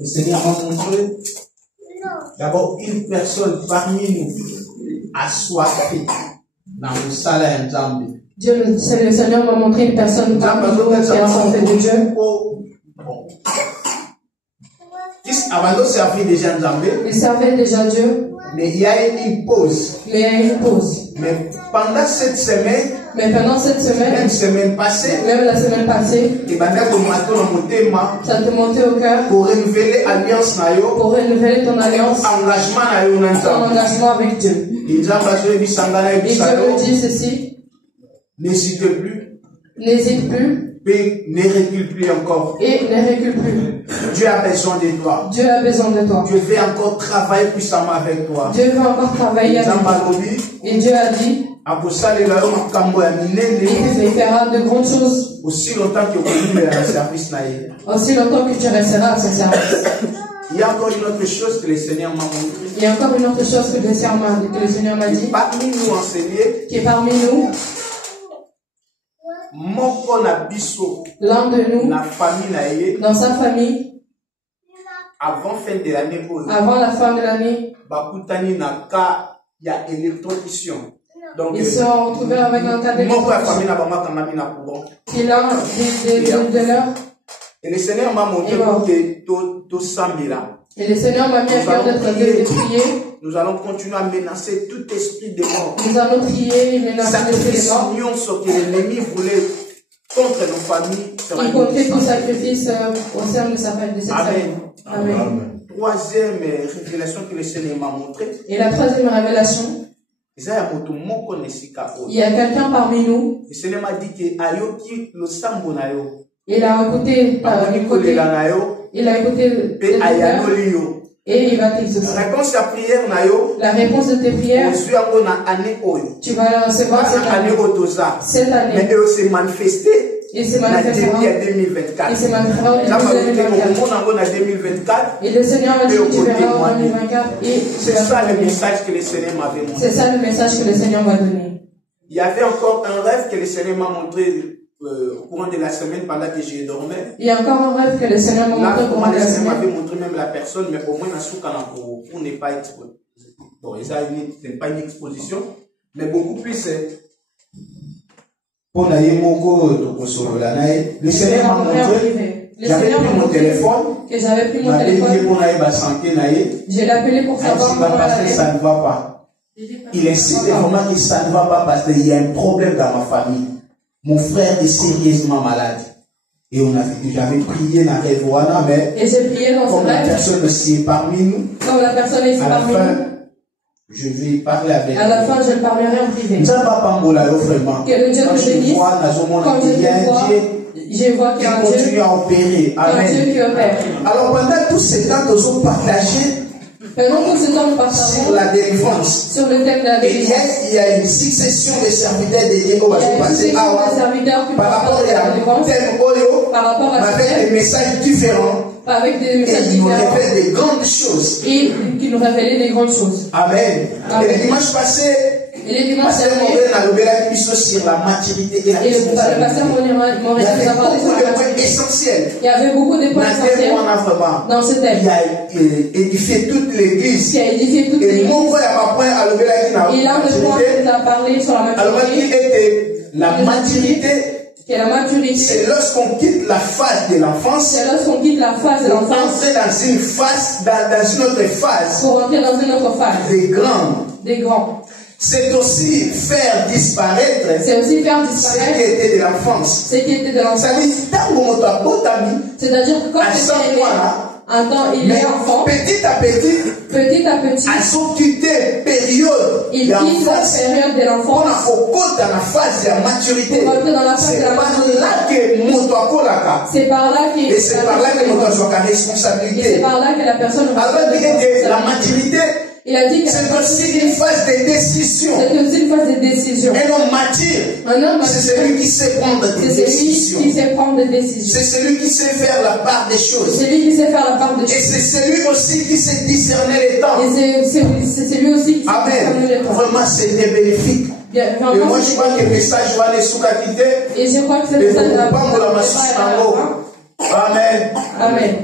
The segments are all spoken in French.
Le Seigneur m'a montré d'abord une personne parmi nous assoiffée dans le salaire Nzambe. Le Seigneur m'a montré une personne parmi nous qui est assoiffée de Dieu. Il servait déjà Dieu. Mais il y a une pause. Mais pendant cette semaine, même semaine passée, même la semaine passée, ça te montait au cœur pour renouveler alliance, pour renouveler ton alliance, ton engagement avec Dieu. Et Dieu me dit ceci: n'hésite plus, et ne recule plus encore. Et ne recule plus. Dieu a besoin de toi. Dieu a besoin de toi. Dieu veut encore travailler puissamment avec toi. Dieu veut encore travailler avec toi. Et Dieu a dit: il fera de grandes choses. Aussi longtemps que tu resteras à son service. Il y a encore une autre chose que le Seigneur m'a montré. Il y a encore une autre chose que le Seigneur m'a dit. Parmi nous enseignés. Qui est parmi nous. L'un de nous. Dans sa famille. Avant fin de l'année. Avant la fin de l'année. Il y a électrocution. Donc, ils se sont retrouvés avec un cas d'électrocution. Et là, de l'heure. Et le Seigneur m'a montré que tout ça là. Et le Seigneur m'a mis à cœur de prier. Nous allons continuer à menacer tout esprit de mort. Nous allons prier et menacer l'esprit de mort. Ce que l'ennemi voulait contre nos familles. Y compris tout sacrifice au sein de sa famille. Amen. Troisième révélation que le Seigneur m'a montré. Et la troisième révélation. Il y a quelqu'un parmi nous. Le Seigneur m'a dit que le sambo na yo. Il a écouté et il va t'exaucer. La réponse de tes prières, tu vas la recevoir cette année. Mais elle s'est manifestée. Il s'est manifesté en 2024. Et le Seigneur a dit que tu verras en 2024. C'est ça le message que le Seigneur m'avait montré. C'est ça le message que le Seigneur m'a donné. Il y avait encore un rêve que le Seigneur m'a montré au courant de la semaine pendant que je dormais. Il y a encore un rêve que le Seigneur m'a montré au courant de la semaine. Le Seigneur m'avait montré même la personne, mais au moins pour ne pas être. Bon, ça n'est pas une exposition, mais beaucoup plus. Le Seigneur m'a montré. J'avais pris mon téléphone. J'avais pris mon téléphone. Je l'ai appelé pour savoir comment ça ne va pas. Il insistait vraiment que ça ne va pas parce qu'il y a un problème dans ma famille. Mon frère est sérieusement malade. Et j'avais prié dans les voix, mais comme la personne aussi est parmi nous, à la fin, je vais parler avec à la fin, je parlerai en privé. Que le Dieu te bénisse. Quand je vois qu'il y a un Dieu, continue à opérer. Amen. Dieu qui opère. Alors pendant tous ces temps, nous avons partagé sur la délivrance. Sur le thème de la délivrance. Il y a une succession de serviteurs dédiés au passé par rapport à thème Oyo, avec des messages différents. Avec des messages différents. Qui nous révèlent des grandes choses. Et qui nous révélaient des grandes choses. Amen. Et le dimanche passé, sur la maturité et la responsabilité. Il y avait beaucoup de points essentiels dans ce thème. Il a édifié toute l'église. Et mon frère m'a point à lever la il a le point qui a parlé sur la maturité. C'est lorsqu'on quitte la phase de l'enfance. Pour entrer dans une autre phase. Des grands. C'est aussi faire disparaître. Ce qui était de l'enfance. C'est-à-dire que quand il est enfant, petit à petit, à son quitté période il quitte la période de l'enfance dans la phase de la maturité. C'est par là que la responsabilité. C'est par là que la personne la maturité. Il a dit que c'est aussi une phase de décision. C'est aussi une phase de décision. Un homme mature, c'est celui qui sait prendre des décisions. C'est celui qui sait faire la part des choses. Et c'est celui aussi qui sait discerner les temps. Et c'est celui aussi qui sait discerner les temps. Vraiment, c'était bénéfique. Et moi, je crois que le message va les sous-capiter. Et je crois que c'est le message va. Amen. Amen.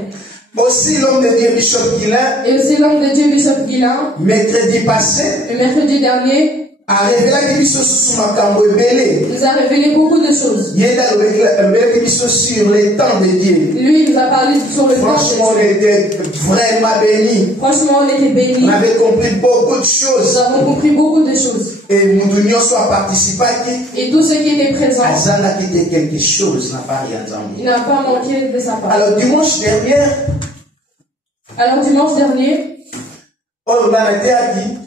Aussi l'homme de Dieu Bishop Guilain. Et aussi l'homme de Dieu Bishop Guilain. Mercredi passé. Le mercredi dernier. Nous a révélé beaucoup de choses. Sur les temps de Dieu. Lui, il nous a parlé sur le temps de Dieu. Franchement, on était vraiment bénis. Franchement, on était bénis. On avait compris beaucoup de choses. Nous avons compris beaucoup de choses. Et nous soit participé. Et tous ceux qui étaient présents. Quelque chose n'a pas rien il n'a pas manqué de sa part. Alors dimanche dernier.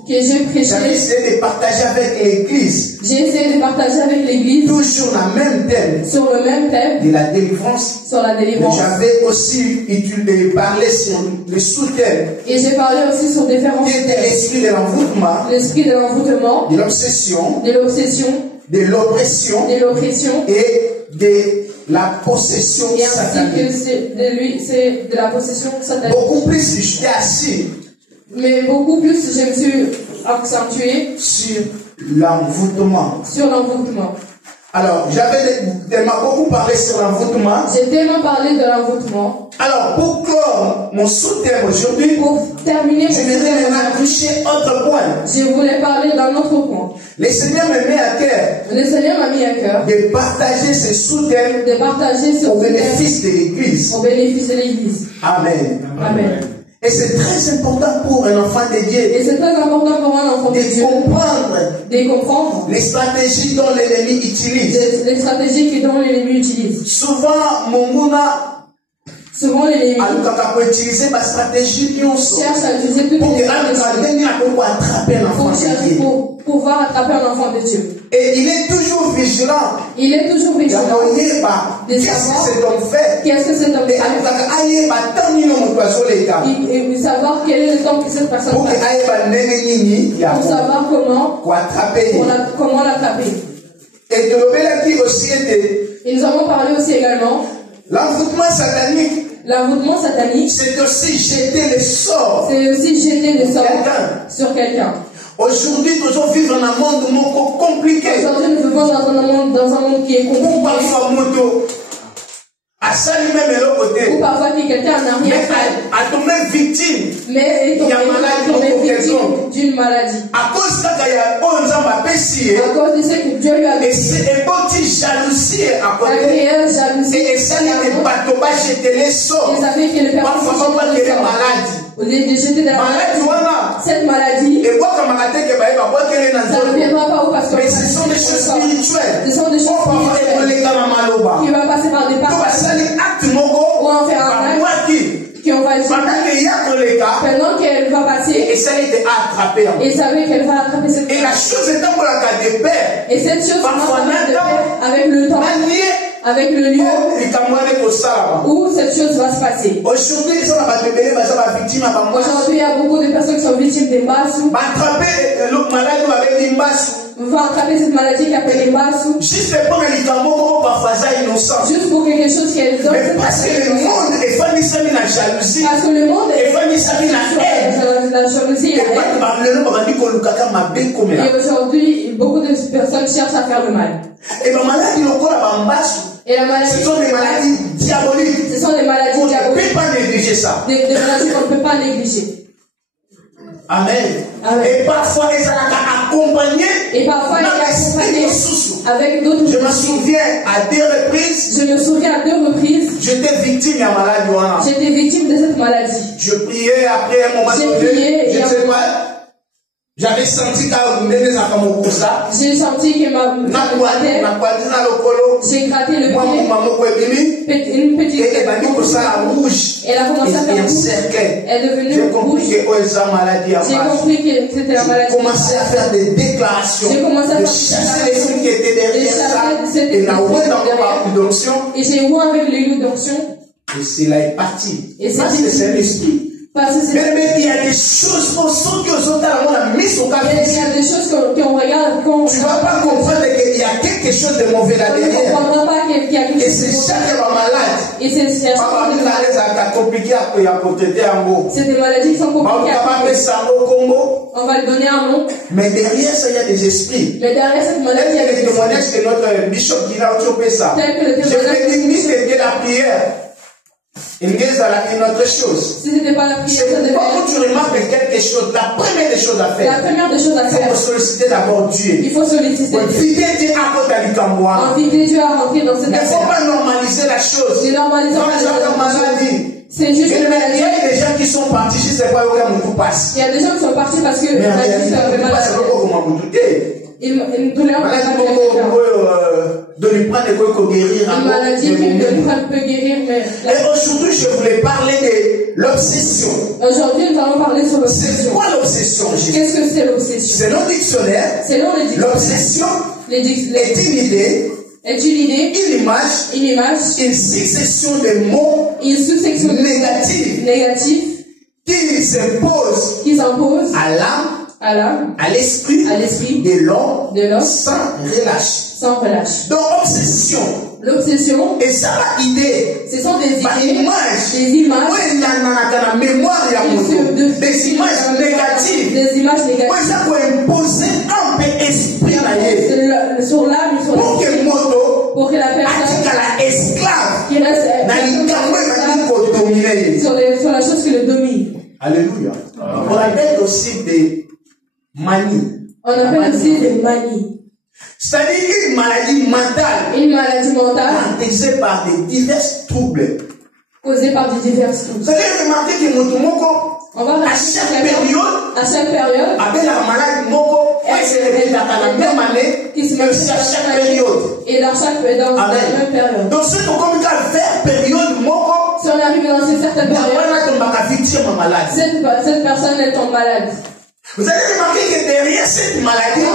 Que j'ai prêché. J'avais essayé de partager avec l'église. J'ai essayé de partager avec l'église. Toujours le même thème. Sur le même thème. De la délivrance. Sur la délivrance. J'avais aussi parlé sur le sous-thème. Et j'ai parlé aussi sur différents thèmes. L'esprit de l'envoûtement. L'esprit de l'envoûtement. De l'obsession. De l'obsession. De l'oppression. De l'oppression. Et de la possession satanique. Et ainsi que c'est de la possession satanique. Beaucoup plus, j'étais assis. Mais beaucoup plus, je me suis accentué sur l'envoûtement. Alors, j'avais tellement beaucoup parlé sur l'envoûtement. J'ai tellement parlé de l'envoûtement. Alors, pour clore mon sous-thème aujourd'hui, pour terminer, je voudrais maintenant toucher autre point. Je voulais parler d'un autre point. Le Seigneur me met à cœur. Le Seigneur m'a mis à cœur. De partager ce sous-thème. De partager ce au bénéfice de l'Église. Au bénéfice de l'Église. Amen. Amen. Et c'est très important pour un enfant de Dieu. Et c'est très important pour un enfant de Dieu. De comprendre. Les stratégies dont l'ennemi utilise. Les stratégies dont l'ennemi utilise. Souvent, l'ennemi peut utiliser ma stratégie qui ont cherche à utiliser toutes les stratégies pour pouvoir attraper un enfant de Dieu. Et il est toujours vigilant. Il est toujours vigilant. De savoir qu'est-ce que cet homme fait. Et savoir quel est le temps que cette personne passe. Pour savoir comment l'attraper. Et nous avons parlé aussi également. L'envoûtement satanique. L'envoûtement satanique. C'est aussi jeter le sort. C'est aussi jeter le sort sur quelqu'un. Aujourd'hui, nous devons vivre dans un monde compliqué. Aujourd'hui, nous vivons dans un monde qui est compliqué. Ou parfois, ou parfois quelqu'un n'a rien fait. A tombé victime. Mais il est victime d'une maladie. À cause de ce que Dieu lui a donné. Et petit jalousie à côté. Et ça n'est pas de jeter les sorts. Et ça fait que le père de jeter de la maladie. Cette maladie. Ça ne viendra pas où parce que. Mais ce sont des choses spirituelles. Ce sont des choses spirituelles. Qui va passer par des passages. Ou en faire un acte. Qui on va pendant qu'elle va passer. Et ça l'était attrapé. Et savait qu'elle va attraper cette. Et la chose étant pour la cas de père. Et cette chose va de pair avec le temps. Avec le lieu où cette chose va se passer. Aujourd'hui, il y a beaucoup de personnes qui sont victimes des mbassou. Va attraper cette maladie qui appelle les mbassou. Juste pour quelque chose qui est innocent. Parce que le monde est fanissé la jalousie. Parce que le monde est fanissé la haine. La jalousie et la haine. Et aujourd'hui, beaucoup de personnes cherchent à faire le mal. Et la maladie, ce sont des maladies diaboliques. Ce sont des maladies diaboliques. On ne peut pas négliger ça. Des maladies qu'on ne peut pas négliger. Amen. Amen. Et parfois, ils sont accompagnés. Et parfois, ils sont accompagnés avec d'autres. Je me souviens à 2 reprises. J'étais victime de la maladie. J'étais victime de cette maladie. Je priais après un moment donné. Je ne sais pas. J'avais senti j'ai senti que j'ai gratté le pied. Une petite rouge. Elle a commencé à faire rouge. Elle est devenue rouge. J'ai compris que c'était la maladie. J'ai commencé à faire des déclarations. J'ai commencé à faire chasser les trucs qui étaient derrière ça. Et j'ai oué avec l'huile d'onction. Et cela est parti. Parce que c'est l'esprit. Mais il y a des choses pour ceux qui ont mis au café. Il y a des choses qu'on regarde. Tu ne vas pas comprendre qu'il y a quelque chose de mauvais là derrière. Tu ne comprendras pas qu'il y a quelque chose de mauvais. Et c'est chaque malade. Et c'est compliqué à protéger en haut. C'est des maladies qui sont compliquées. On va lui donner un nom. Mais derrière ça, il y a des esprits. Mais derrière cette maladie, il y a des témoignages que notre bishop Guilain a fait ça. Tel que le témoignage de la prière. Une autre chose. Si c'était pas la prière, quand tu remarques quelque chose, la première des choses à faire, il faut solliciter d'abord Dieu. Il faut solliciter Dieu. Inviter Dieu à rentrer dans cette affaire. Il ne faut pas normaliser la chose. C'est juste une maladie. Il y a des gens qui sont partis, je ne sais pas où mon tout passe. Il y a des gens qui sont partis parce que avait mal à la tête. Une maladie peut guérir, mais et aujourd'hui, je voulais parler de l'obsession. Aujourd'hui, nous allons parler sur l'obsession. C'est quoi l'obsession? Qu'est-ce que c'est l'obsession? Selon le dictionnaire, l'obsession est une idée, une image, une succession de mots négatifs qui s'imposent à l'âme, à l'esprit de l'homme sans relâche. Donc, l'obsession, et ça va idée. Ce sont des images. Des images négatives. Oui, ça peut imposer un peu l'esprit sur l'âme et sur l'esprit. Pour que la personne esclave qui reste sur la chose qui le domine. Alléluia. On appelle aussi des manies. On appelle aussi des manies. C'est-à-dire une maladie mentale. Causée par des divers troubles. Vous allez remarquer que à chaque période, avec la maladie elle se répète à la même année, à chaque période. Et dans la même période. Donc, si on commence à faire période, si on arrive dans une certaine période, cette personne elle tombe malade. Vous allez remarquer que derrière cette maladie,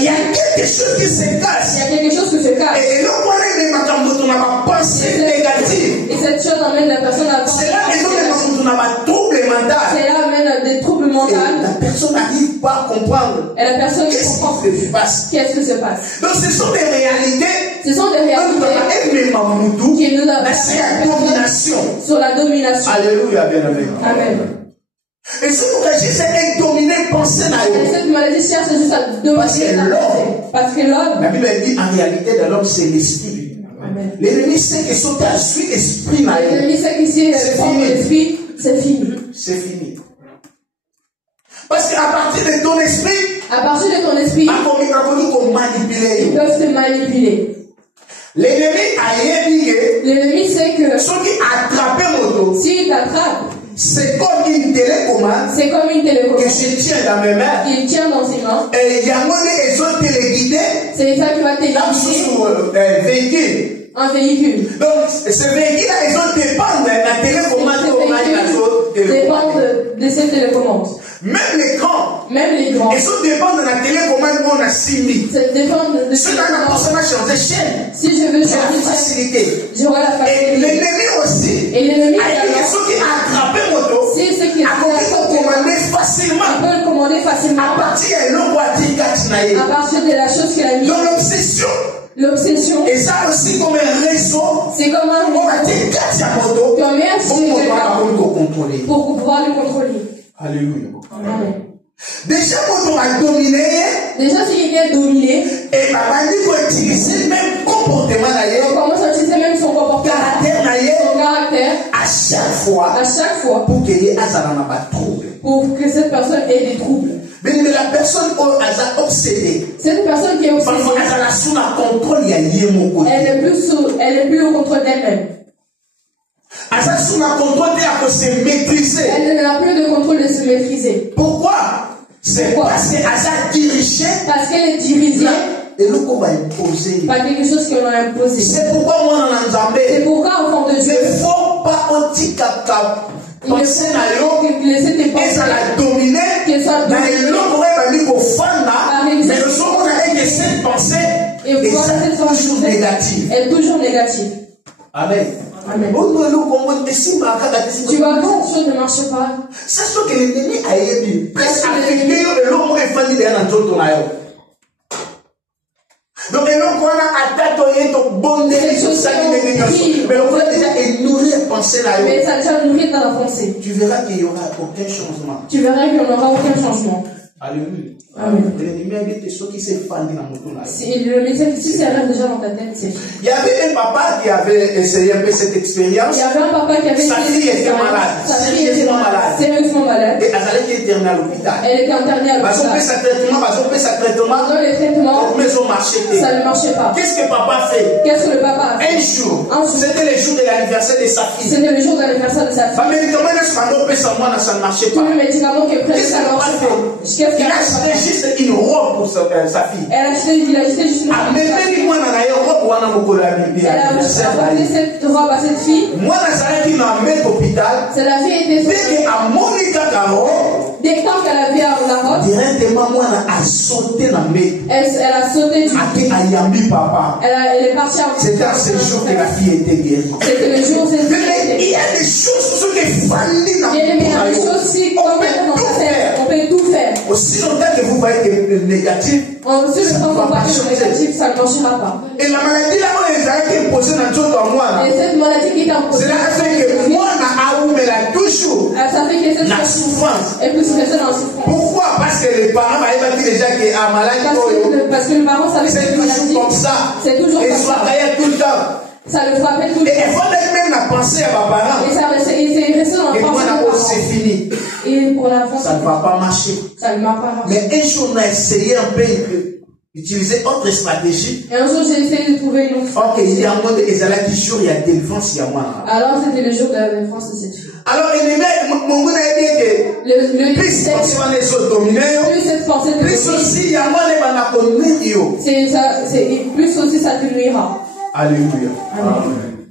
il y a quelque chose qui se cache. Et là, on a ma pensée négative. Et cette chose amène la personne à penser. C'est là qu'on a ma trouble mental. C'est là amène des troubles mentaux. La personne n'arrive pas à comprendre. Et la personne comprend qu'est-ce qui se passe. Donc ce sont des réalités. Ce sont des réalités qui nous amènent sur la domination. Alléluia, bien-aimé. Amen. Et si vous réagissez à dominer, pensez là. Cette maladie cherche juste à dominer. Parce que l'homme. La Bible dit en réalité de l'homme c'est l'esprit. L'ennemi sait que son cœur suit l'esprit. L'ennemi sait qu'ici l'esprit, c'est fini. C'est fini. Parce qu'à partir de ton esprit, ils peuvent te manipuler. L'ennemi sait que ceux qui attrapent moto, s'il t'attrape, c'est comme une télécommande. Que je tiens dans mes mains. Qu'il tient dans ses mains. Et il y a un autre téléguidé. C'est ça qui va téléguider. Un véhicule. Donc, ce véhicule-là, ils ont dépendent de la télécommande. Dépendent de cette télécommande. Même les grands. Ils sont dépendent de la télécommande où on a 6 000. Dépendent de ceux-là, la personne a changé chaîne. Si je veux changer la facilité. J'aurai la facilité. Et l'ennemi aussi. Et l'ennemi ceux qui attrapent moto. Si ceux qui peuvent commander facilement. À partir de la chose qu'il a mis. Dans l'obsession. Et ça aussi comme un réseau. C'est comme un réseau. Pour pouvoir le contrôler. Alléluia. Amen. Déjà quand on a dominé. Déjà si il est dominé. Et il faut utiliser le même comportement d'ailleurs. On commence à utiliser même son comportement. Son caractère. À chaque fois. Pour qu'il y ait un trouble. Pour que cette personne ait des troubles. Mais la personne est obsédée. Cette personne qui est obsédée. Elle est sous la contrôle, il y a elle est plus au contrôle d'elle-même. Elle est sous la contrôle de se maîtriser. Elle n'a plus de contrôle de se maîtriser. Pourquoi? C'est parce qu'elle est dirigée. Parce qu'elle est dirigée. Et nous, on va imposer. Pas quelque chose qu'on a imposé. C'est pourquoi moi, on a entendu. C'est pourquoi, au fond de Dieu. Il ne faut pas anti-cap. Penser à l'eau. Laisser tes pensées. Et ça l'a dominé. Qu'elle soit dominée. Mais l'homme aurait pas mis au fond là. Mais le jour où on a que cette pensée. Et ça est toujours négative. Elle est toujours négative. Amen. Amen. Tu vois que cette chose ne marche pas. C'est ce que l'ennemi a dit. Presque affecté l'homme aurait fallu d'aller dans ton ailleurs. Donc, et l'homme a attaqué ton bon délice. Mais on va déjà nourrir penser là. Mais ça déjà nourrir dans la pensée. Tu verras qu'il n'y aura aucun changement. Tu verras qu'il n'y aura aucun changement. Alléluia. Amen. L'ennemi a dit ceux qui s'est fendu dans mon si le médecin, si ça arrive déjà dans ta tête, c'est. Il y avait un papa qui avait essayé un peu cette expérience. Il y avait un papa qui avait sa fille était malade. Sa fille était malade. Sérieusement malade. Et elle était internée à l'hôpital. Elle était internée à l'hôpital. Parce qu'on fait sa traitement. Dans les traitements. Mais ça ne marchait pas. Qu'est-ce que papa fait? Qu'est-ce que le papa a fait? Un jour. C'était le jour de l'anniversaire de sa fille. C'était le jour de l'anniversaire de sa fille. Ça ne marchait pas. Tous les médicaments qu'il prenait, ça ne marchait pas. Il a acheté juste une robe pour sa fille. Il a acheté juste une robe. Elle a apporté cette robe à cette fille. Moi, c'est la fille était dès quand qu'elle a vu la robe, directement, moi, elle a sauté dans mes. Elle a sauté du Elle est partie à c'était à ce jour que la fille était guérie. C'était le jour où il y a des choses qui fallent dans des choses si on peut tout faire. Aussi longtemps que vous voyez le négatif, aussi longtemps que vous voyez le négatif, ça ne marchera pas. Et la maladie là, on les a été imposée dans tout en moi. Et cette maladie qui est imposée. Cela fait que moi, toujours ça fait que la souffrance. Et plus rester dans la souffrance. Pourquoi? Parce que les parents m'avaient dit déjà qu'il y a maladie. Parce que le parent savait que c'est toujours comme ça. C'est toujours comme ça. Et soit tout le temps. Ça le frappait tout le temps. Et il faut même la penser à ma parent. Et c'est resté dans la pensée. Et c'est fini. Et pour la ça ne va pas marcher. Ça ne va pas marcher. Mais un jour, on a essayé un peu d'utiliser autre stratégie. Et un jour, j'ai essayé de trouver une autre stratégie. Ok, il y a un mode qui jour, il y a délivrance, il y a moi. Alors, c'était le jour de la délivrance de cette fille. Alors, mon gars a dit que plus cette pensée plus aussi, il y a moi, plus aussi, ça te nuira. Alléluia. Amen.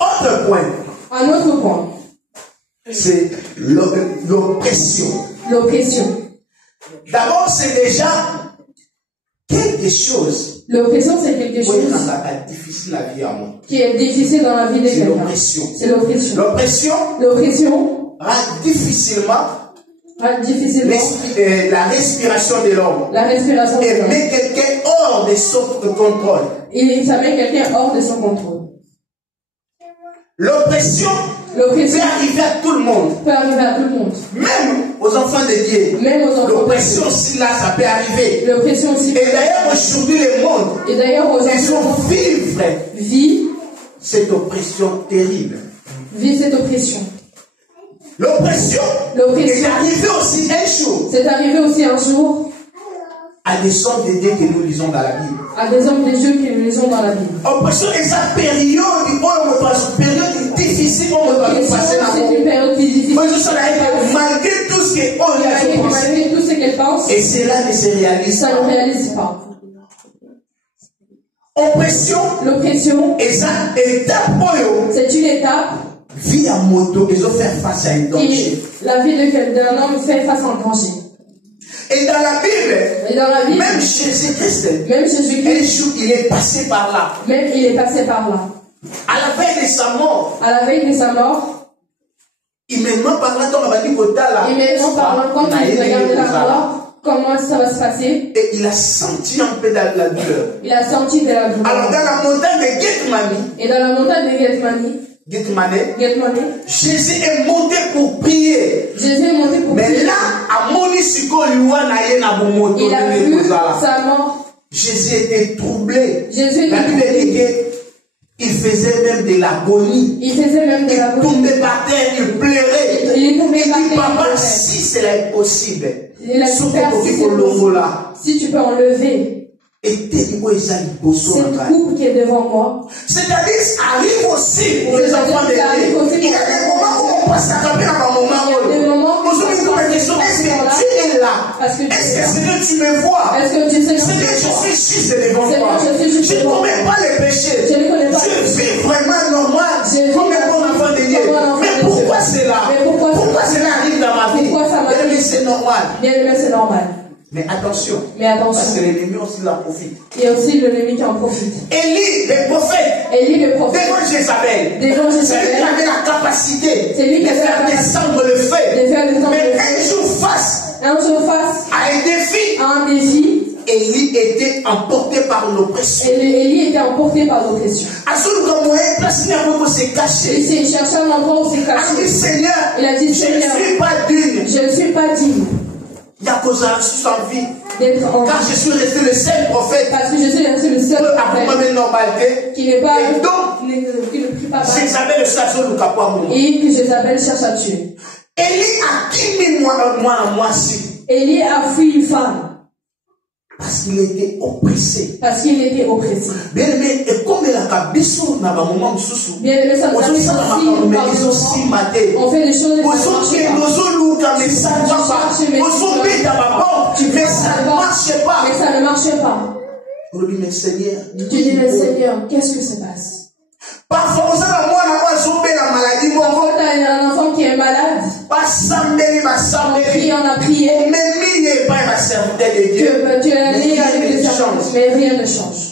Autre point. Un autre point. C'est l'oppression. L'oppression. D'abord, c'est déjà quelque chose. L'oppression, c'est quelque chose qui est difficile dans la vie de quelqu'un. C'est l'oppression. L'oppression rend difficilement la respiration de l'homme. La respiration de l'homme. Et met quelqu'un hors de son contrôle. Ça met quelqu'un hors de son contrôle. L'oppression peut arriver à tout le monde. Même aux enfants de Dieu. L'oppression aussi là, ça peut arriver. L'oppression aussi. Et d'ailleurs aujourd'hui le monde. Et d'ailleurs vit cette oppression terrible. Vit cette oppression. L'oppression est arrivée aussi un jour. C'est arrivé aussi un jour. À des hommes de Dieu que nous lisons dans la Bible. À des hommes de Dieu que nous lisons dans la Bible. Oppression est sa période difficile pour nous passer là. C'est une période difficile. Malgré tout ce qu'elle pense. Et cela ne se réalise pas. Ça ne réalise pas. L'oppression est sa étape. C'est une étape. Vie à moto, ils ont fait face à un danger. La vie d'un homme fait face à un danger. Et dans la Bible, même Jésus-Christ, un jour, il est passé par là. Même il est passé par là. À la veille de sa mort. Il maintenant parlant quand il regarde la mort, comment ça va se passer. Et il a senti un peu de la douleur. Alors dans la montagne de Gethsemane. Et dans la montagne de Gethsemane, Jésus est monté pour prier. Mais là, à il a vu sa mort. Jésus était troublé. La Bible dit qu'il faisait même de l'agonie. Il tombait par terre, il pleurait. Il dit, papa, si c'est impossible, si tu peux enlever cette coupe qui est devant moi. C'est-à-dire, arrive aussi pour les enfants de Dieu. Il y a des moments où on passe à travers un moment. Est-ce que tu es là? Est-ce que tu me vois? C'est-à-dire, je suis juste devant toi. Je ne commets pas les péchés. Je vis vraiment normal comme un bon enfant de Dieu. Mais pourquoi c'est là? Pourquoi cela arrive dans ma vie? Bien, c'est normal. Mais attention. Parce que l'ennemi aussi en profite. Il y a aussi l'ennemi qui en profite. Élie, le prophète. Devant Jézabel. C'est lui qui avait la capacité de faire descendre le feu. Mais un jour face à un défi. Et Élie était emporté par l'oppression. Élie était emporté par l'oppression. Il cherchait un endroit où se cacher. Il a dit, Seigneur, je ne suis pas digne. Car je suis resté le seul prophète. Parce que je suis resté le seul prophète qui n'est pas, qui ne prie pas mal. Et que Jézabel cherche à tuer. Élie a fui une femme. Parce qu'il était oppressé. Parce qu'il était oppressé. Bien aimé, et comme la cabisson n'a pas moment de sous. Bien aimé, ça nous arrive aussi par le moment. On fait des choses. Mais ça ne marchait pas. Tu dis, mais Seigneur, qu'est-ce que se passe? Parfois, on a un enfant qui est malade. On a prié. Tu es allé avec les services, mais rien ne change.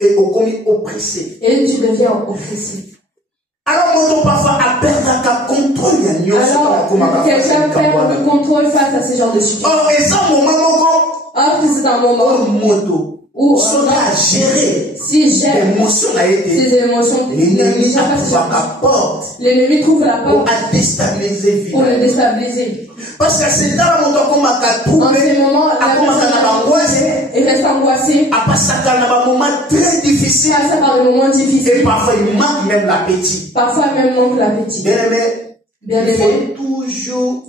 Et on est oppressé. Et tu deviens oppressé. Alors, quelqu'un perd le contrôle face à ce genre de situation. Or, c'est un moment où on a géré si j'ai émotions, ces émotions, l'ennemi trouve la porte pour déstabiliser. Pour le déstabiliser. Parce que c'est dans le moment en ce moment, il reste angoissé. À un moment très difficile. Par le moment difficile. Et parfois il manque même l'appétit. Parfois même manque l'appétit. Bien aimé,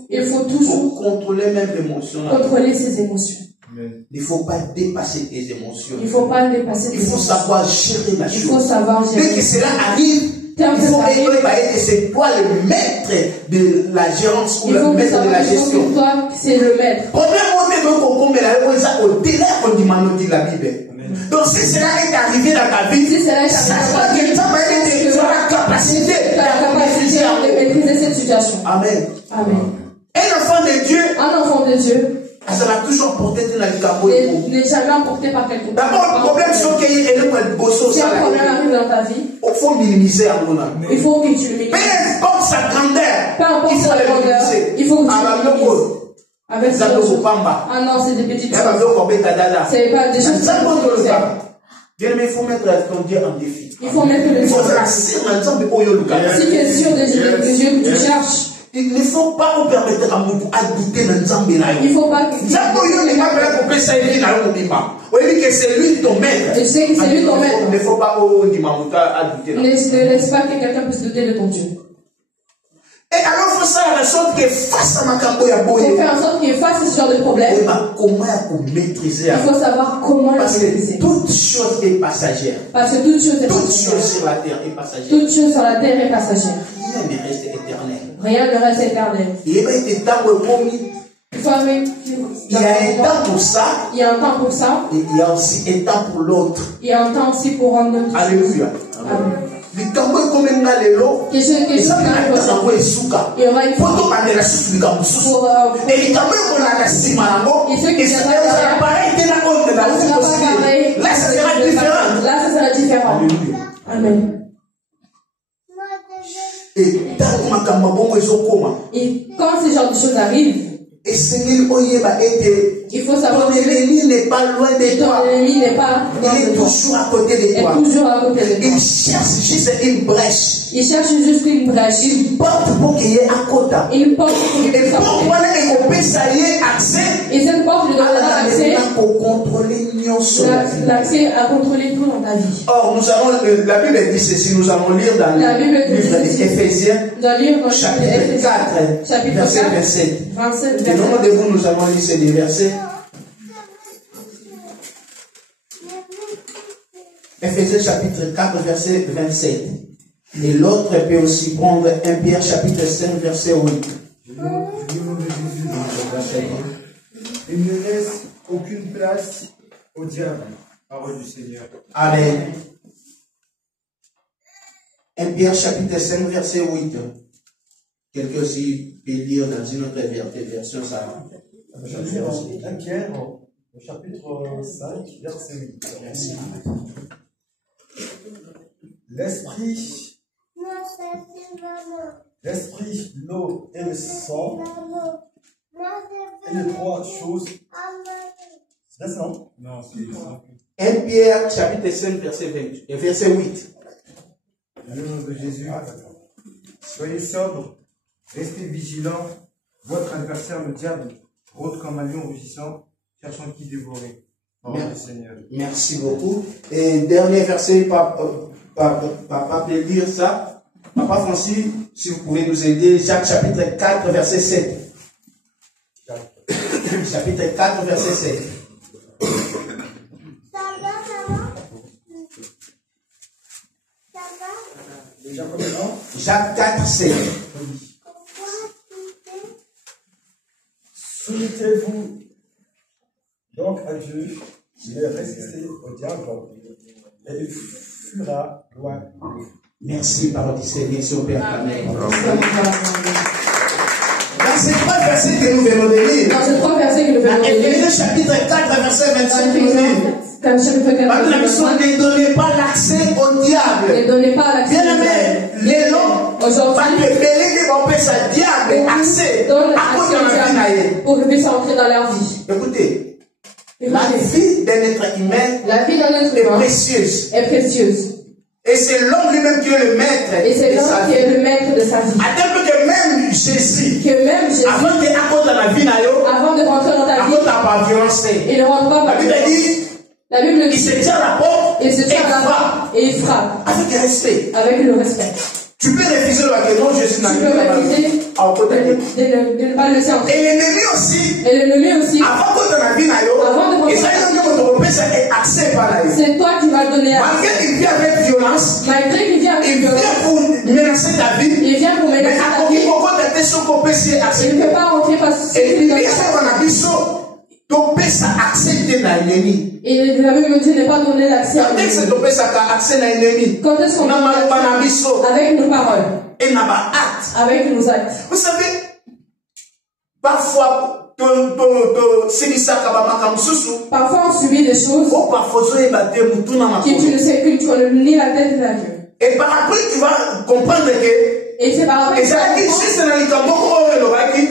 il faut toujours contrôler même l'émotion. Contrôler ses émotions. Il ne faut pas dépasser tes émotions. Il faut pas dépasser tes émotions. Il faut savoir gérer la chose. Il faut savoir gérer. Dès que cela arrive, c'est toi le maître de la gérance ou le maître de la gestion. Toi, c'est le maître. La Bible. Donc si cela est arrivé dans ta vie, sache-toi que tu as la capacité de maîtriser cette situation. Amen. Amen. Un enfant de Dieu, ça va toujours porter de la n'est jamais emporté par quelqu'un. D'abord, le problème, c'est qu'il y a un problème arrive dans ta vie, il faut minimiser. Il faut que tu le minimises. Peu importe sa grandeur, il faut le minimiser. Il faut que tu le minimises. Avec ça, ah non, c'est des petites choses. C'est pas des choses. Bien, mais il faut mettre ton Dieu en défi. Il faut mettre le Dieu en défi. Si tu es sûr de Dieu que tu cherches, il ne faut pas vous permettre à douter dans Nzambe. Il faut pas que c'est lui ton maître. Je sais que c'est lui ton maître. Il ne faut pas douter. Ne laisse pas que quelqu'un puisse douter de ton Dieu. Et alors, il faut faire en sorte que face à ma cambo, il faut faire en sorte que face à ce genre de problème, maîtriser. Il faut savoir comment le maîtriser. Toute chose est passagère. Parce que toute chose sur la terre est passagère. Toute chose sur la terre est passagère. Rien ne reste éternel. Rien ne reste éternel. Il y a un temps pour ça. Il y a un temps pour ça. Et il y a aussi un temps pour l'autre. Il y a un temps aussi pour rendre notre. Alléluia. Amen. Il y aura une là, ça sera différent. Amen. Et quand ce genre de choses arrivent, il faut savoir que l'ennemi n'est pas loin de toi. L'ennemi n'est pas il est toujours à côté de toi. Il cherche juste une brèche. Il cherche juste une brèche. Il porte pour qu'il y ait un quota. Il porte pour qu'il y ait un quota. Et cette porte lui donnera accès. Pour contrôler l'accès à contrôler tout dans ta vie. Or, la Bible dit ceci, nous allons lire dans le livre d'Éphésiens, chapitre 4, verset 27. Et nombre de vous, nous allons lire ces deux versets. Éphésiens chapitre 4, verset 27. Et l'autre peut aussi prendre 1 Pierre chapitre 5, verset 8. Il ne laisse aucune place au diable. Parole du Seigneur. Amen. 1 Pierre chapitre 5, verset 8. Quelqu'un aussi peut lire dans une autre version ça. 1 Pierre, chapitre 5, verset 8. Merci. L'esprit, l'eau et le sang, et les trois choses Non, 1 Pierre chapitre 5 verset 8. Dans le nom de Jésus, soyez sobres, restez vigilants. Votre adversaire, le diable, rôde comme un lion rugissant, cherchant qui dévorer. Seigneur. Merci beaucoup. Et dernier verset, papa peut dire ça. Papa Francis, si vous pouvez nous aider, Jacques chapitre 4, verset 7. Chapitre 4, verset 7. Jacques 4, 7. Soumettez-vous donc à Dieu, mais résistez au diable, et il fuira loin de vous. Merci, parole du Seigneur, sur Père. Amen. Dans ces trois versets que nous venons de lire, dans Éphésiens chapitre 4, verset 25, nous dit, ne donnez pas l'accès au diable. Bien aimé, les noms, va te mêler que on peut ça diable accès à cause de la vie. Pour que puisse entrer dans leur vie. Écoutez, la vie d'un être humain est précieuse. Et c'est l'homme lui-même qui est le maître. Et c'est l'homme qui est le maître de sa vie. À tel point que même Jésus, avant de rentrer dans ta vie, il ne rentre pas par violence. La Bible dit, il se tient à la porte et il frappe. Avec respect. Avec le respect. Tu peux refuser le bac, non, Jésus n'a pas refuser de ne pas le laisser entrer. Et l'ennemi aussi. Avant que tu n'aies c'est toi qui vas donner à malgré qu'il vient avec violence. Il vient pour menacer ta vie. Il vient pour menacer ta vie. Il ne peut pas rentrer parce que il vient donc, ça accepte l'ennemi. Et la Bible me dit ne pas donner l'accès à l'ennemi. Quand est-ce qu'on donne avec nos paroles, avec nos actes. Vous savez, parfois, on subit des choses que tu ne sais que tu ne ni la tête ni la queue. Et par après, tu vas comprendre que et c'est par rapport à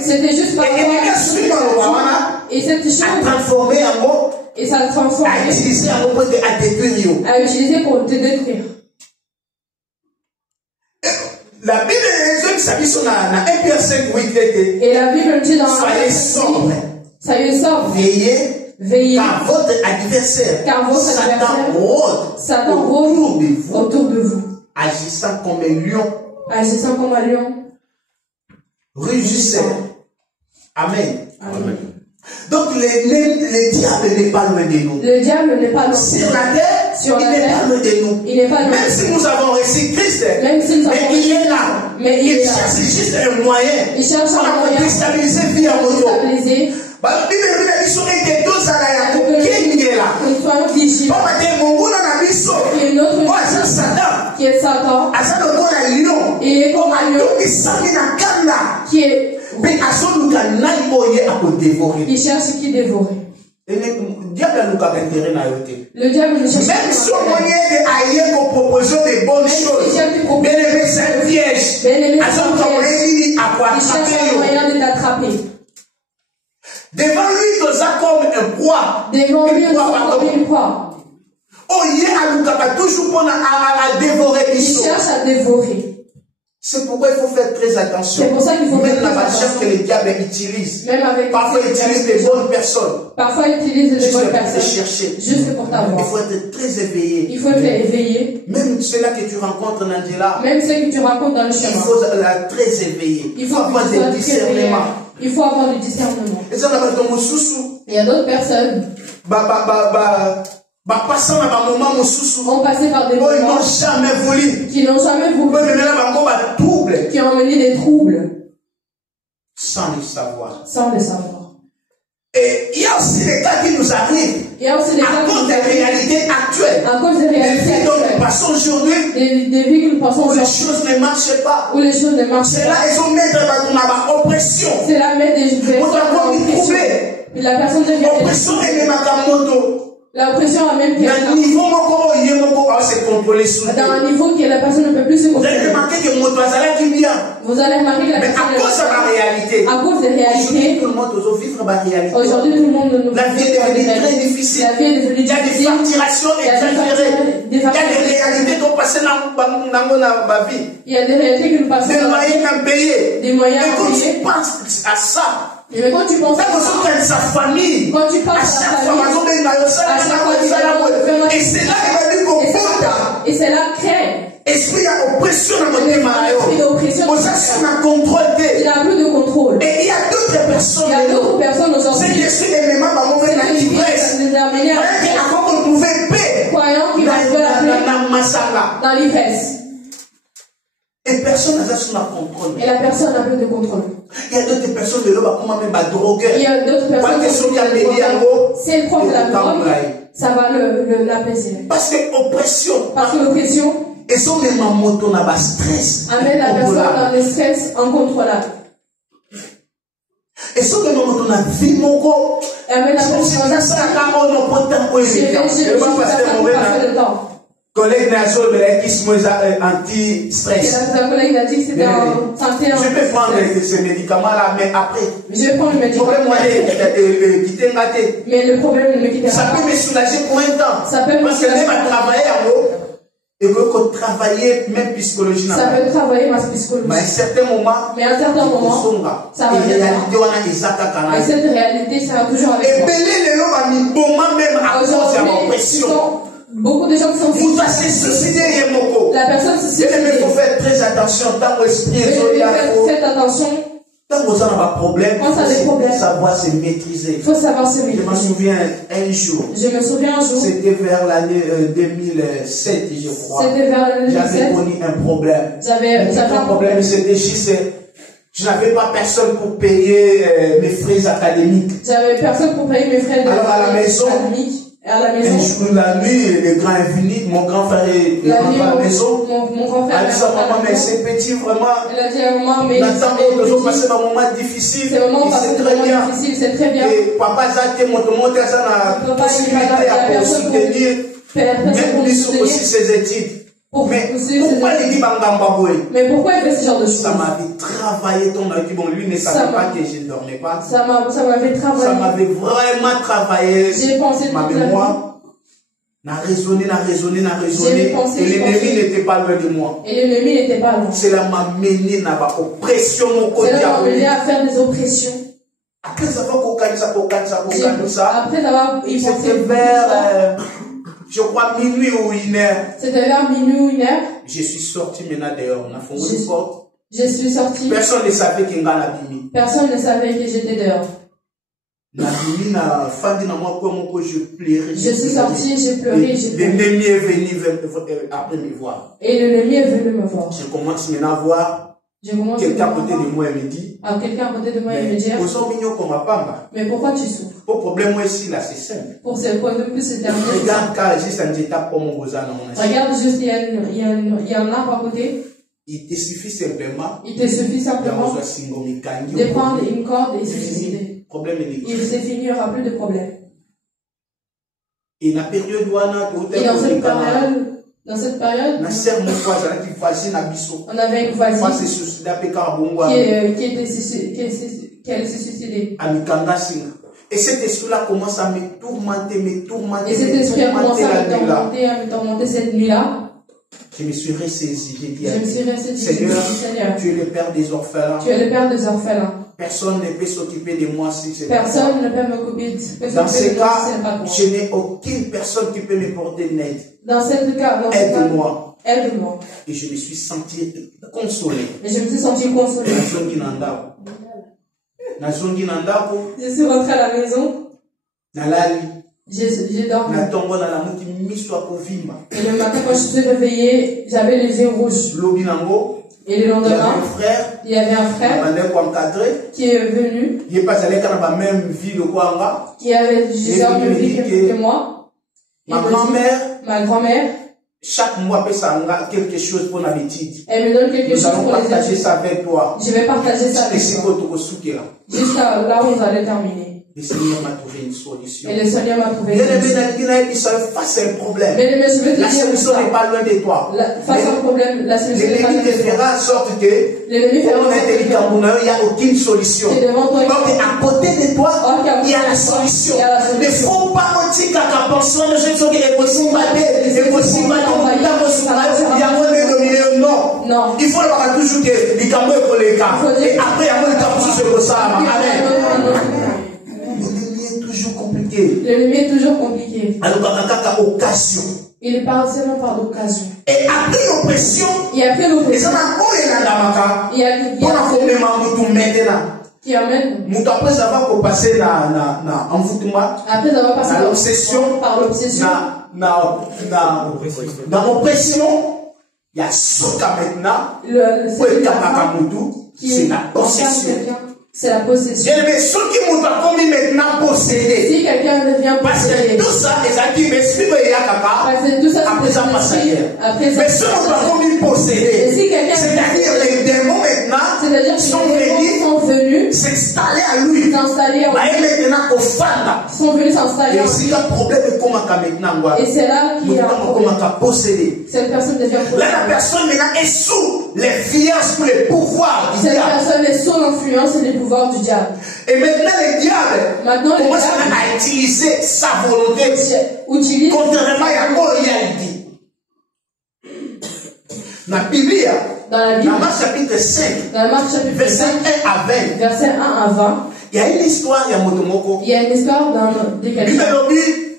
c'était juste par rapport à et cette chose a transformé en mot et ça a transformé à utiliser en mot à détruire. À utiliser pour te détruire. La Bible est 1 Pierre 5, 8 et la Bible dit dans soyez sobre. Soyez sobre. Veillez. Car votre adversaire, Satan rôde autour de vous. Agissant comme un lion. Rugissant. Amen. Donc le diable n'est pas loin de nous. Le diable n'est pas loin. Sur la terre, il n'est pas loin de nous. Il n'est pas loin. Même si nous avons reçu Christ, mais il est là. Il cherche juste un moyen. Il cherche un moyen. Déstabiliser vie en moto. La Bible dit que tous à la qui est Satan, qui est comme un lion, qui est il cherche qui dévorer. Le diable ne cherche même si on moyen de proposer des bonnes choses, bien aimé, c'est un piège. Il cherche un moyen de t'attraper. Devant lui, tu as comme un poids. Devant lui, tu as comme une proie. Oh, il est toujours à dévorer. Il cherche à dévorer. C'est pourquoi il faut faire très attention. C'est pour ça qu'il faut même faire la très machine attention. que le diable utilise. Même avec parfois il utilise des bonnes personnes. Parfois il utilise des bonnes personnes. Chercher. Juste pour t'avoir. Il faut être très éveillé. Il faut être éveillé. Même ceux-là que tu rencontres, Nangela. Même ceux que tu rencontres dans le chemin. Il faut être très éveillé. Il faut avoir des discernements. Il faut avoir du discernement. Et ça, il y a d'autres personnes. Ont passé par des moments ils n'ont jamais voulu. Qui n'ont jamais voulu. Qui ont mené des troubles. Sans le savoir. Sans le savoir. Et il y a aussi des cas qui nous arrivent. À cause des réalités actuelles. À cause des réalités actuelles. Nous passons aujourd'hui. Des vies que nous passons aujourd'hui. Où les choses ne marchent pas. Où les choses ne marchent pas. C'est là ils ont mis dans oppression. C'est là mettre des oppression. Et la personne devient oppression et les moto. L'oppression amène quelqu'un dans un niveau que la personne ne peut plus se contrôler. Vous allez remarquer que la personne à cause des réalités, aujourd'hui tout le monde nous la vie est devenue très difficile. Il y a des facturations exagérées. Il y a des réalités qui ont passé dans ma vie. Il y a des réalités que nous passons. Des moyens à payer. Des moyens à payer. Et quand tu penses à ça, mais quand tu penses à sa famille, quand tu penses à chaque fois, et c'est là qu'il va dire qu'on et c'est là crée. Esprit d'oppression dans mon démarrage. Il n'a plus de contrôle. Et il y a d'autres personnes. Aujourd'hui. C'est que si les mémoires vont venir dans l'ivresse. Avant qu'on pouvait paix. Croyant qu'il va trouver la paix dans l'ivresse. Et personne n'a son contrôle. Et la personne n'a plus de contrôle. Il y a d'autres personnes de l'homme comme même drogueur. Il y a d'autres personnes qui sont c'est le propre de la drogue. Ça va l'apaiser. Parce que l'oppression. Et son même moto n'a pas stress. Amène la personne dans le stress incontrôlable. Et son même moto n'a vie mon corps. Amène la personne dans le temps. Collègue Nazo qui se anti-stress. Je peux prendre ces médicaments-là, mais après. Je vais prendre le médicament. Mais le problème ne me quitte pas. Ça peut me soulager pour un temps. Ça peut me parce que même à travailler en haut, et que travailler même psychologie. Ça peut travailler ma psychologie. Mais à un certain moment, ça va bien. Et cette réalité, ça va toujours avec moi. Et même à cause de l'oppression. Beaucoup de gens qui sont vous passez ceci derrière mon la personne se suicide. Il faut faire très attention dans l'esprit. Faites attention. Quand vous avez un problème, il faut savoir se maîtriser. Il faut savoir se maîtriser. Je me souviens un jour. C'était vers l'année 2007, je crois. C'était vers l'année 2007. J'avais connu un problème. J'avais un problème, c'était juste. Je n'avais pas personne pour payer mes frais académiques. J'avais personne pour payer mes frais académiques. Alors à la maison. À la maison. Un jour, la nuit, le grand est venu, mon grand frère est rentré à la maison. Mon grand frère a dit à maman, mais c'est petit vraiment. Elle a dit à maman, mais c'est passé un moment difficile. C'est vraiment passé un moment difficile, c'est très bien. Et papa Zate, mon ça n'a possibilité à soutenir, même plus aussi ses études. Mais pourquoi il dit Bangambaboué? Mais pourquoi il fait ce genre de choses? Ça m'avait travaillé, ton mari, bon, lui ne savait pas que je ne dormais pas. Ça m'avait travaillé. Ça m'avait vraiment travaillé. J'ai pensé ma mémoire. N'a raisonné. Et l'ennemi n'était pas loin de moi. Cela m'a mené à l'oppression, mon côté. Cela m'a mené à faire des oppressions. Après ça. Après avoir c'était vers. Je crois minuit ou 1h. C'était vers minuit ou 1h. Je suis sorti maintenant dehors. On a fondu une porte. Je suis sorti. Personne ne savait qu'il y a la bimi. Personne ne savait que j'étais dehors. Je suis sorti, j'ai pleuré. L'ennemi est venu après me voir. Et l'ennemi est venu me voir. Je commence maintenant à voir. Quelqu'un à côté de moi me dit. Quelqu'un à côté de moi me dit. Mais pourquoi tu souffres? Le problème ici là c'est simple. Pour ce problème plus c'est terminé. Regarde juste un étape comme on regarde juste il y a un arbre à côté. Il te suffit simplement. De prendre une corde et se suicider. Il c'est fini, il n'y aura plus de problème. Et dans cette période, on avait une voisine qui allait se suicider. Et cet esprit-là commence à me tourmenter. Et cet esprit a commencé à me tourmenter cette nuit-là. Je me suis ressaisi. J'ai dit, Seigneur, tu es le père des orphelins. Personne ne peut s'occuper de moi si c'est personne ne peut m'occuper de dans ce cas, je n'ai aucune personne qui peut me porter une aide. Dans ce cas, aide-moi. Aide-moi. Et je me suis senti consolé. Je suis rentré à la maison. J'ai dormi. Et le matin, quand je suis réveillé, j'avais les yeux rouges. Et le lendemain, il y avait un frère qui est venu, qui avait la même vie que moi. Ma grand-mère, chaque mois, quelque chose pour l'habitude. Elle me donne quelque chose pour partager ça avec toi. Je vais partager ça avec toi. Jusqu'à là où vous allez terminer. Le Seigneur m'a trouvé une solution. Et le Seigneur m'a trouvé une solution. Face à un problème. La solution n'est pas loin de toi. Face à un problème, la solution n'est pas loin de toi. L'ennemi te fera en sorte que il n'y a aucune solution. Donc à côté de toi, il y a la solution. Il ne faut pas mentir qu'à penser que je suis possible. Non. Il faut toujours que les cameaux pour les cas. Et après, il y a le cas pour ce que ça. Amen. L'ennemi est toujours compliqué. L'ennemi est toujours compliqué. Alors, occasion. Il est pas seulement par l'occasion. Et après l'oppression, il y a après l'oppression. Il y a qui amène. Après avoir passé dans l'obsession, dans l'oppression, il y a ce cas maintenant, c'est la possession. C'est la possession. Mais ceux qui m'ont maintenant possédé. Si quelqu'un devient possédé. Parce que tout ça, les acquis, mais si après ça passe ailleurs. Mais ceux qui m'ont possédé. C'est-à-dire les démons maintenant sont venus s'installer à lui. Maintenant au Fanda. Sont venus s'installer. Et c'est un problème maintenant. Et c'est là qu'il y a un problème. Possédé. Cette personne devient possédée. Là, la personne maintenant est sous l'influence, les pouvoirs du diable. Cette personne est sous l'influence et les pouvoirs du diable. Et maintenant, le diable commence à utiliser sa volonté contrairement à ce qu'il a dit. Dans la Bible, dans Marc chapitre 5, verset 1 à 20, verset 1 à 20, il y a une histoire, il y a une histoire de quelqu'un.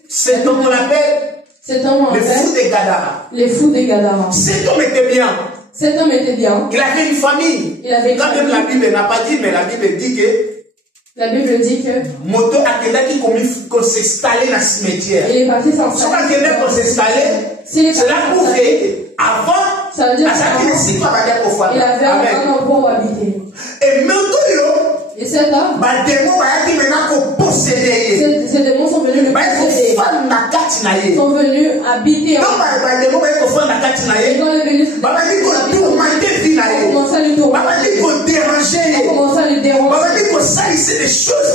Cet homme, on l'appelle les fous des Gadara. Les fous des Gadara. Cet homme était bien. Cet homme était bien. Il avait une famille. Quand même la Bible n'a pas dit, mais la Bible dit que. La Bible dit que. Moto a qui qu'on s'installer dans le cimetière. Il est parti s'installer. Si on s'installer, c'est là pour que avant, ça veut dire il avait un endroit où habiter. Et maintenant, et cet homme, ces démons sont venus le posséder. Sont venus habiter en lui. Et quand il est venu, on commence à lui tourmenter. On commence à lui déranger. Des choses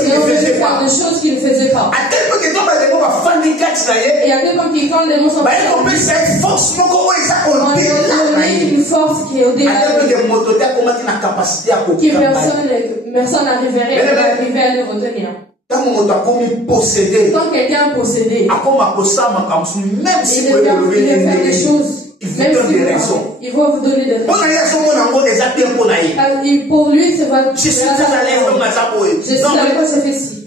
qu'il ne faisait pas. Et à tel point que quand les démons sont venus, une force qui est au-delà qui personne n'arriverait à les retenir. Quand quelqu'un est possédé, même si il veut faire des choses. Même si des raisons. Il va vous donner des raisons. Pour lui, c'est votre. Je suis allé quand je fais ci.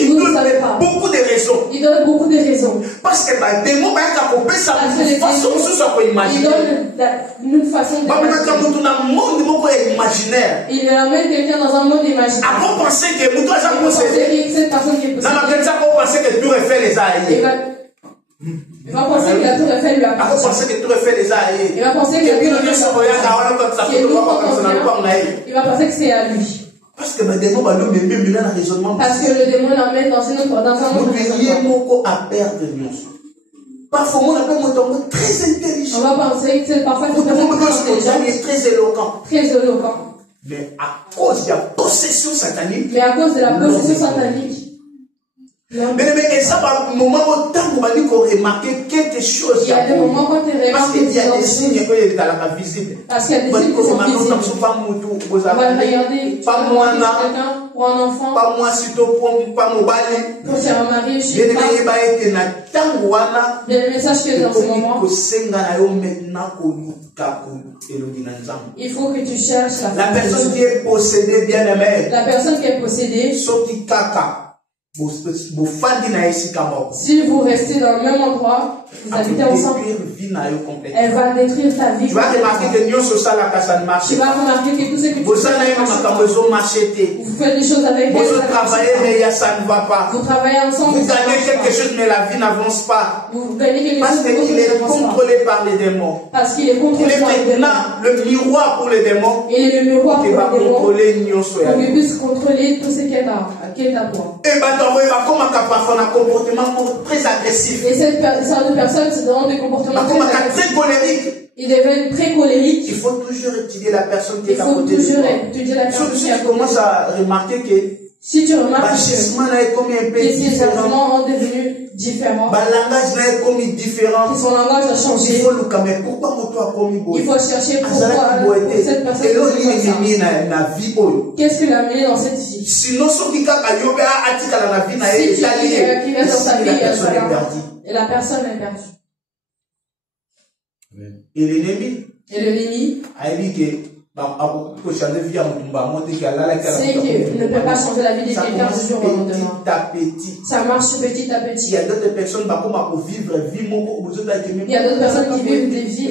Il donne beaucoup de raisons. Il donne beaucoup de raisons. Parce que les démons, il donne une façon de imaginaire. Il amène quelqu'un dans un monde imaginaire. Avant penser que cette personne qui est possédée. Il va penser que la tour Eiffel lui a appartient. Il va penser que la tour Eiffel lui appartient. Il va penser que c'est à lui. Parce que le démon va nous mettre dans le raisonnement. Parce que le démon l'emmène dans un monde de raisonnement. Parfois, on appelle mon tombeau très intelligent. On va penser que parfois c'est très éloquent. Très éloquent. Mais à cause de la possession satanique. Mais à cause de la possession satanique. Mais ça, par moment où on va dire qu'on remarque quelque chose. Il y a des moments quand tu remarques qu'il y a des signes qui sont visibles. Parce qu'il y a des signes qui sont visibles. On va regarder. Pas moi, pour un enfant. Pas moi, surtout pas mon balai. Pour faire un mari, je suis pas. Le message que dans ce moment. Il faut que tu cherches la personne qui est possédée, bien aimée. La personne qui est possédée. Si vous restez dans le même endroit, vous habitez ensemble, elle va détruire ta vie. Tu vas remarquer que tu vas remarquer que tout ce que tu fais, vous faites des choses avec vous travaillez, mais ça ne va pas. Vous travaillez ensemble, vous gagnez quelque chose, mais la vie n'avance pas. Vous gagnez quelque chose, parce qu'il est contrôlé par les démons. Parce qu'il est contrôlé par les démons. Le miroir pour les démons. Il est le miroir pour les démons. Pour qu'il puisse contrôler tout ce qu'elle a toi. Et parfois un comportement très agressif. Et cette personne se donne des comportements très colériques. Ils deviennent très colériques. Il faut toujours étudier la personne qui est à côté de toi. Il faut toujours étudier la personne qui est à côté de toi. Tu commences à remarquer que Si tu remarques que ces enfants ont devenu différents, que son langage a changé, il faut chercher pourquoi cette personne est comme ça. Qu'est-ce qui l'a amené dans cette vie? Sinon, si tu qui reste dans sa vie, et la personne est perdue. Et l'ennemi a dit que c'est qu'il ne peut pas changer la vie de quelqu'un du jour au lendemain. Ça marche petit à petit. Il y a d'autres personnes qui vivent des vies.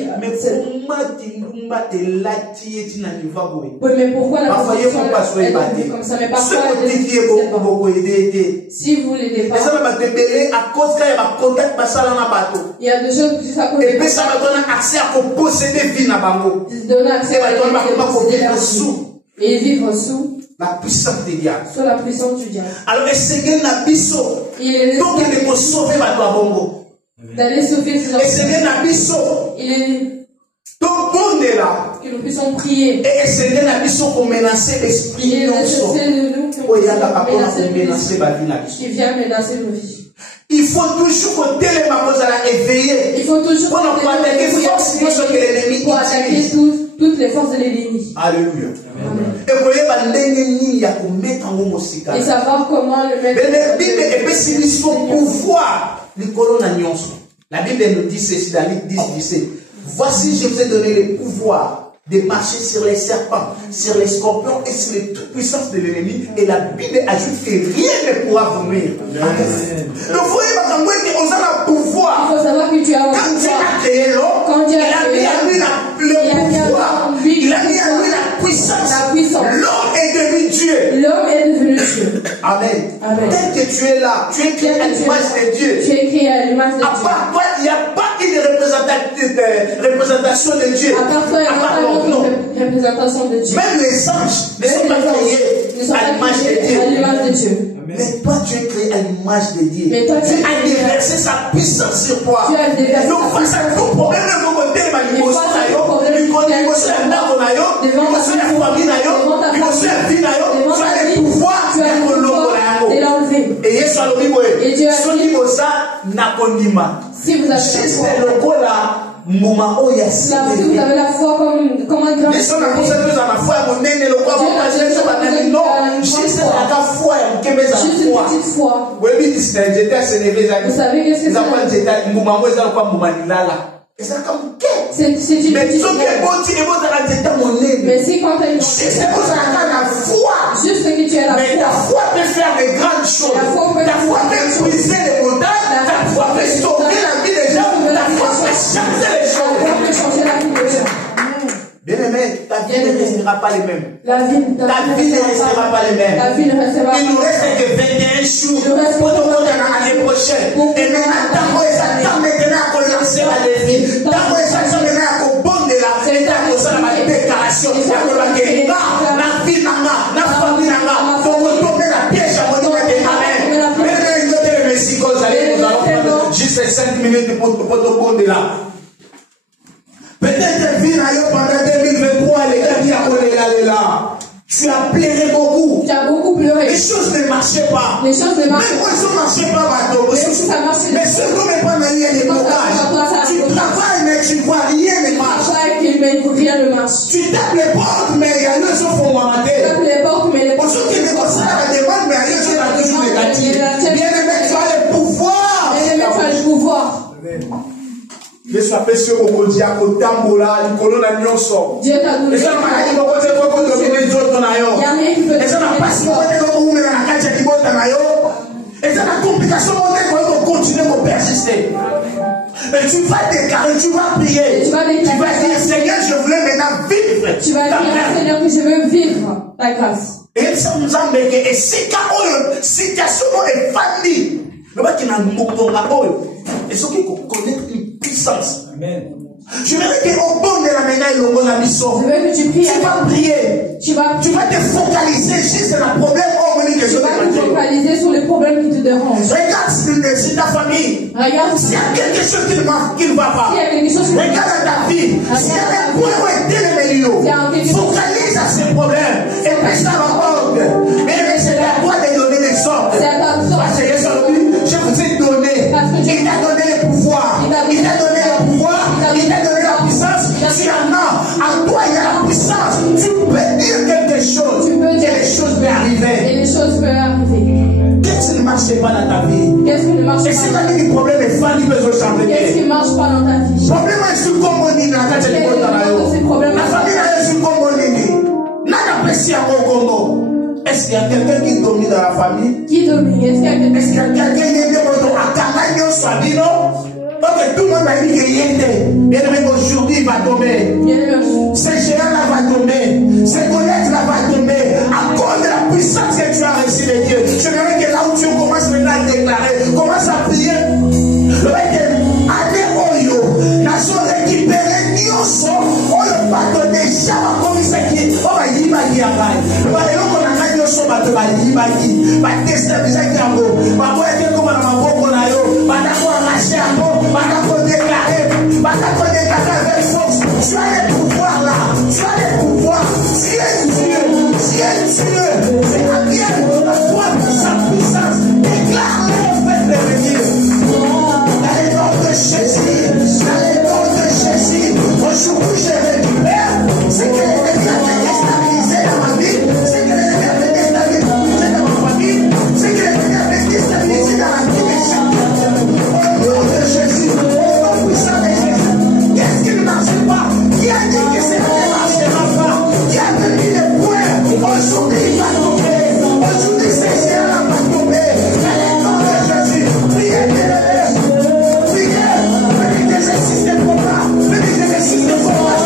Oui, mais pourquoi la position est comme ça? Mais parfois, si vous l'aidez pas, il y a des choses juste à cause de ça. Donner accès à et vivre sous la puissance du diable. Sous la puissance du diable. Alors, essayer de sauver d'aller sauver ses enfants. Il est que nous puissions prier. Et essayer pour menacer l'esprit qui vient menacer nos vies. Il faut toujours que éveiller. Il faut toujours pour attaquer toutes les forces de l'ennemi. Alléluia. Et savoir comment le mettre. La Bible nous dit ceci dans Luc 10:17. Voici, je vous ai donné le pouvoir de marcher sur les serpents, sur les scorpions et sur les toutes puissances de l'ennemi. Et la Bible ajoute que rien ne pourra vous nuire. Donc, vous voyez, on a le pouvoir. Il faut savoir que tu as un pouvoir. Quand Dieu a créé l'homme, il a mis à lui le pouvoir. Il a mis à lui la puissance. L'homme est devenu Dieu. L'homme est devenu Dieu. Amen. Amen. Dès que tu es là, tu es créé à l'image de Dieu. Tu es créé à l'image de Dieu. À part toi, il n'y a pas une représentation de Dieu. À part toi, il n'y a pas une représentation de Dieu. Même les anges ne sont pas créés à l'image de Dieu. Mais toi, tu es créé à l'image de Dieu. Mais toi, tu as déversé sa puissance sur toi. Donc, face à tout problème, et Dieu a dit, si vous avez la foi, si vous avez la foi comme un grand juste une petite foi. Vous savez qu'est-ce que c'est? C'est une petite mais si quand tu as une foi, juste que tu as la foi, mais ta foi peut faire de grandes choses. Ta foi peut briser les montagnes. Ta foi peut sauver la vie des gens. Ta foi peut changer les choses. Bien aimé, ta vie ne restera pas les mêmes. Ta vie ne restera pas les mêmes. Il nous reste que 21 jours pour nous rendre l'année prochaine. Et maintenant, maintenant, qu'on lance la vie. Maintenant, qu'on bonde là. Et qu'on s'en va la déclaration. La vie n'a la famille n'a faut retourner la pièce à mon nom. Amen. Mais nous allons juste 5 minutes pour te bonde là. Peut-être vie pendant 2023, les gars, là. Tu as pleuré beaucoup. Tu as beaucoup pleuré. Les choses ne marchaient pas. Les choses ne marchaient pas. Même quand ça ne marchait pas, ça marchait. Mais surtout, mais pas il y a des blocages. Tu travailles, mais tu vois rien ne marche. Rien ne marche. Tu tapes les portes, mais il y a deux choses pour m'arrêter. Tu tapes les portes, mais les portes. Pour ceux qui ne pensent pas à la demande, mais rien n'est toujours négatif. Bien aimé, tu as le pouvoir. Bien aimé, tu as le pouvoir. Dieu s'appelle sur Okodia, Kotambola, Nicolona Nyonso. Dieu t'a donné. Et ça m'a dit que c'est pour dominer les autres nayo. Et ça n'a pas si bon que vous mettez la carte qui monte nayo. Et ça n'a complication pour continuer à persister. Mais tu vas déclarer, tu vas prier. Tu vas dire, Seigneur, je voulais maintenant vivre. Tu vas dire, Seigneur, que je veux vivre ta grâce. Et ça nous a mis que si la situation est famille, le mec qui n'a pas et ceux qui connaissent une puissance. Amen. Je veux qu'on donne la médaille au la mission. Je veux que tu pries. Tu vas prier. Tu vas te focaliser juste sur le problème. Tu vas te focaliser sur les problèmes qui te dérangent. Regarde sur ta famille. Regarde s'il y a quelque chose qui ne va pas. S'il y a quelque chose qui regarde ta vie. S'il y a un point où est délémé, focalise à ces problèmes. Et puis ça va ordre. Mais c'est la voie de peux dire quelque chose. Tu peux dire et les choses peuvent arriver. Et les choses peuvent arriver. Qu'est-ce qui ne marche pas dans ta vie? Qu'est-ce qui ne marche pas? Et si tu as des problèmes, il faut besoin de changer. Qu'est-ce qui ne marche pas dans ta vie? Problème est sur comment on dit dans la famille est sur comment on dit. Est-ce qu'il y a quelqu'un qui domine dans la famille? Qui domine? Est-ce qu'il y a quelqu'un qui est donc tout le monde a dit qu'il y était. Aujourd'hui il va tomber. Ce géant-là va tomber. Ce Goliath-là va tomber. À cause de la puissance que tu as reçue de Dieu. Je dirais que là où tu commences maintenant à déclarer, commence à prier. Le mec est allé au yo. Nation récupérée nyonso. On le pardonne déjà. Comme il s'est dit, on va y aller à Gaï. Le baillon qu'on a gagné au son bateau, va y aller. Va tester déjà qui a beau. Va voir que comme on a ma beau qu'on a yo. Va d'abord arracher un peu. Va d'abord déclarer. Va d'abord déclarer avec force. Tu as les pouvoirs là. Tu as les pouvoirs. Tu es Dieu. Tu es Dieu. C'est à bien. La foi de sa puissance. Déclare-le au fait de venir. Dans les noms de Jésus. Dans les noms de Jésus. Aujourd'hui, je récupère. C'est que l'ennemi a été déstabilisé dans ma vie. C'est que l'ennemi a été déstabilisé dans ma famille. C'est que l'ennemi a été déstabilisé dans la vie de chacun. Au nom de Jésus. Au nom puissant de Jésus. Qu'est-ce qui ne marche pas? Qui a dit que ça ne marchera pas? Qui a donné les points? Aujourd'hui, il va tomber. Aujourd'hui, c'est géant va tomber. Dans les noms de Jésus. Priez, priez. Venez des exercices de combat. Venez des exercices de combat.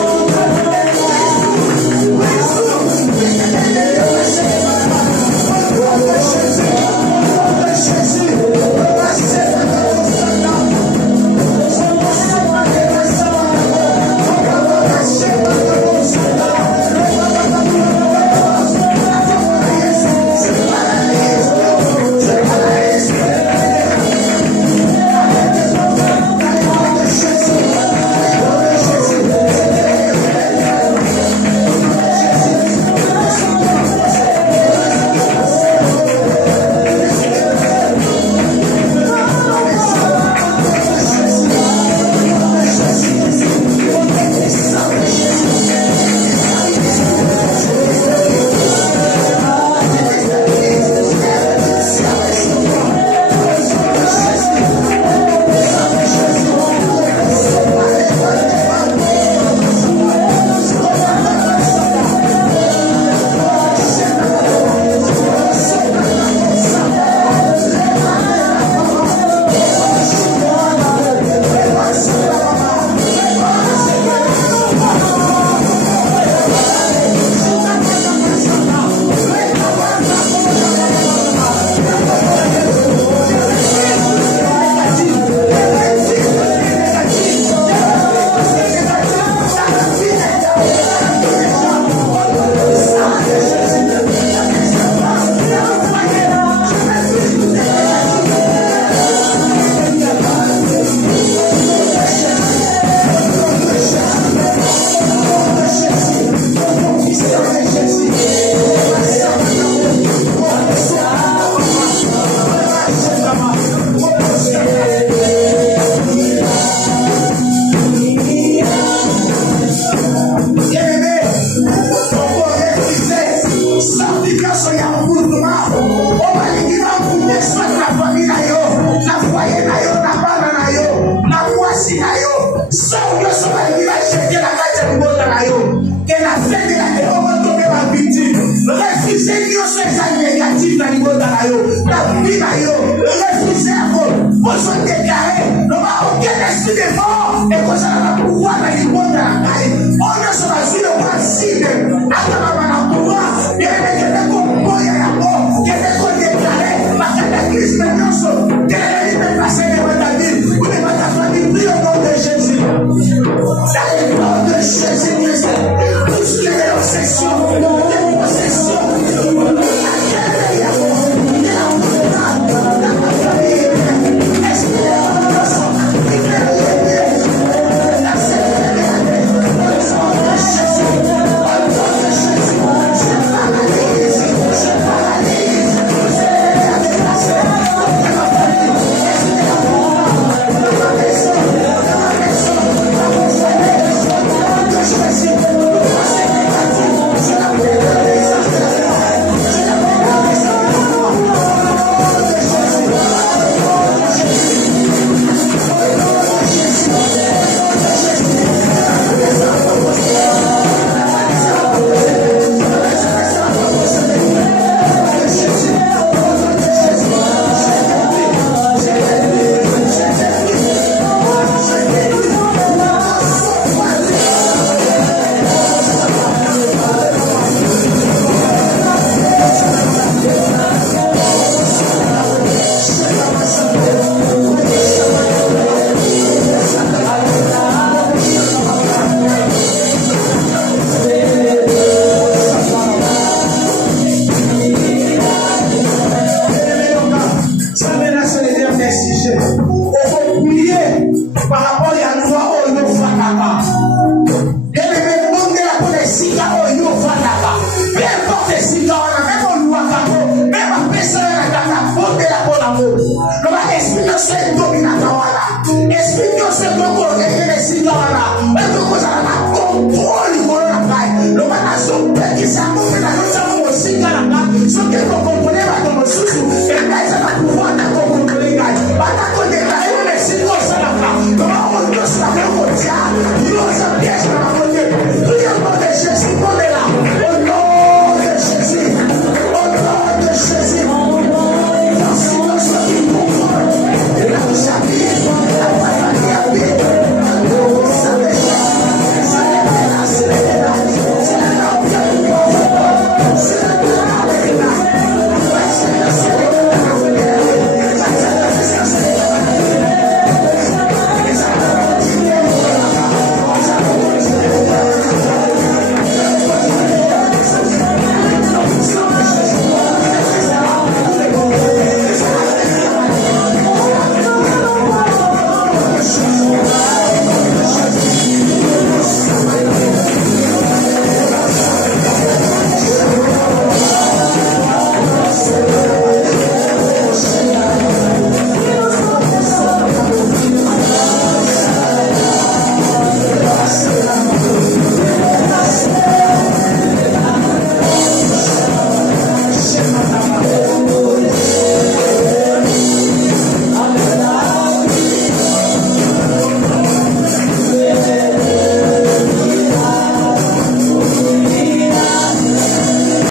c'est dominateur là. Esprit que c'est